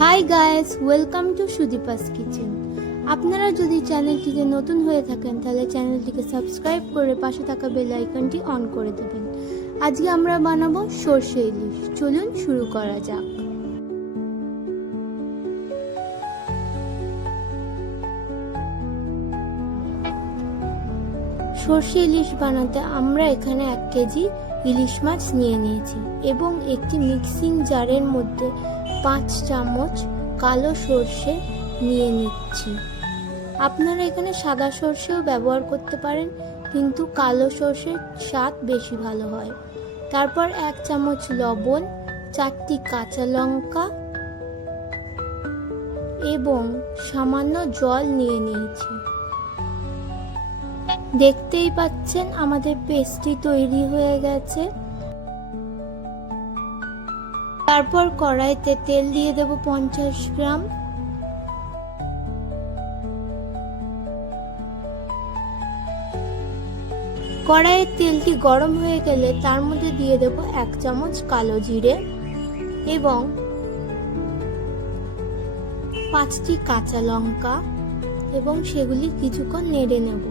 Hi guys, welcome to Sudipa's kitchen. আপনারা যদি চ্যানেলটিতে নতুন হয়ে থাকেন তাহলে চ্যানেলটিকে সাবস্ক্রাইব করে পাশে থাকা বেল আইকনটি অন করে দেবেন। আজকে আমরা বানাবো সরষে ইলিশ। চলুন শুরু করা যাক। সরষে ইলিশ বানাতে আমরা এখানে 1 কেজি ইলিশ মাছ নিয়ে নিয়েছি এবং একটি মিক্সিং জারের মধ্যে 5 চামচ কালো সরষে নিয়ে নিচ্ছি। আপনারা এখানে সাদা সরষেও ব্যবহার করতে পারেন, কিন্তু কালো সরষের স্বাদ বেশি ভালো হয়। তারপর 1 চামচ লবণ, 4টি কাঁচা লঙ্কা এবং সামান্য জল নিয়ে নিয়েছি। দেখতেই পাচ্ছেন আমাদের পেস্টটি তৈরি হয়ে গেছে। তারপর কড়াইতে তেল দিয়ে দেব 50 গ্রাম। কড়াইয়ের তেলটি গরম হয়ে গেলে তার মধ্যে দিয়ে দেব 1 চামচ কালো জিরে এবং 5টি কাঁচা লঙ্কা এবং সেগুলি কিছুক্ষণ নেড়ে নেব।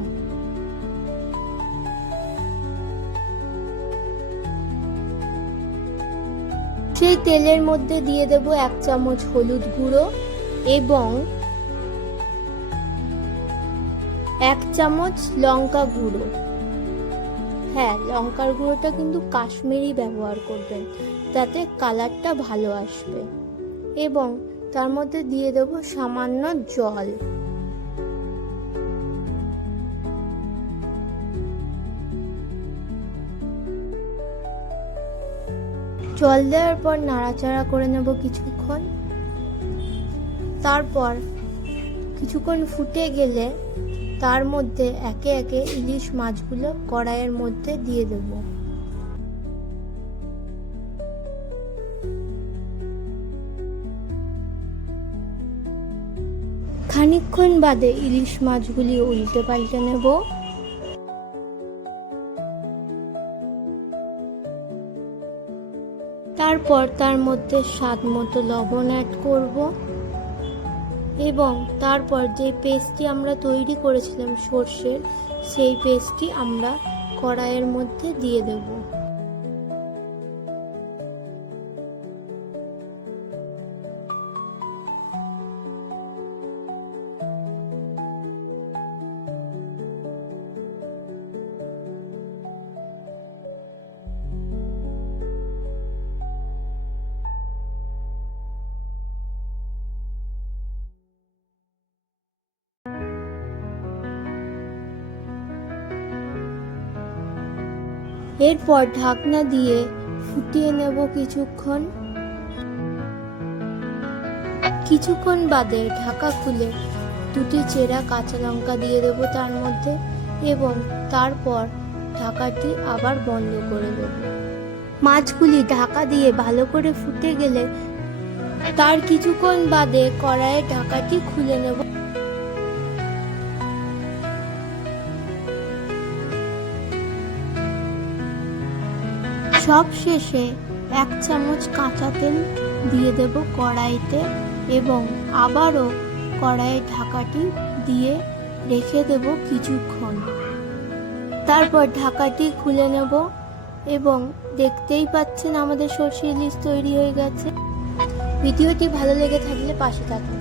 সেই তেলের মধ্যে দিয়ে দেব 1 চামচ হলুদ গুঁড়ো এবং 1 চামচ লঙ্কা গুঁড়ো। হ্যাঁ, লঙ্কার গুঁড়োটা কিন্তু কাশ্মীরি ব্যবহার করবেন, তাতে কালারটা ভালো আসবে। এবং তার মধ্যে দিয়ে দেব সামান্য জল। জল দেওয়ার পর নাড়াচাড়া করে নেব কিছুক্ষণ। তারপর কিছুক্ষণ ফুটে গেলে তার মধ্যে একে একে ইলিশ মাছগুলো কড়াইয়ের মধ্যে দিয়ে দেব। খানিকক্ষণ বাদে ইলিশ মাছগুলি উল্টে পাল্টে নেব। তারপর তার মধ্যে স্বাদ মতো লবণ অ্যাড করব এবং তারপর যে পেস্টটি আমরা তৈরি করেছিলাম সরষের, সেই পেস্টটি আমরা কড়াইয়ের মধ্যে দিয়ে দেব। এরপর ঢাকনা দিয়ে ফুটিয়ে নেব কিছুক্ষণ বাদে ঢাকা খুলে 2টি চেরা কাঁচা লঙ্কা দিয়ে দেব তার মধ্যে এবং তারপর ঢাকাটি আবার বন্ধ করে দেব। মাছগুলি ঢাকা দিয়ে ভালো করে ফুটে গেলে তার কিছুক্ষণ বাদে কড়াইয়ের ঢাকাটি খুলে নেব। সব শেষে 1 চামচ কাঁচা তেল দিয়ে দেব কড়াইতে এবং আবারও কড়াইয়ের ঢাকাটি দিয়ে রেখে দেব কিছুক্ষণ। তারপর ঢাকাটি খুলে নেব এবং দেখতেই পাচ্ছেন আমাদের সরষে ইলিশ তৈরি হয়ে গেছে। ভিডিওটি ভালো লেগে থাকলে পাশে থাকুন।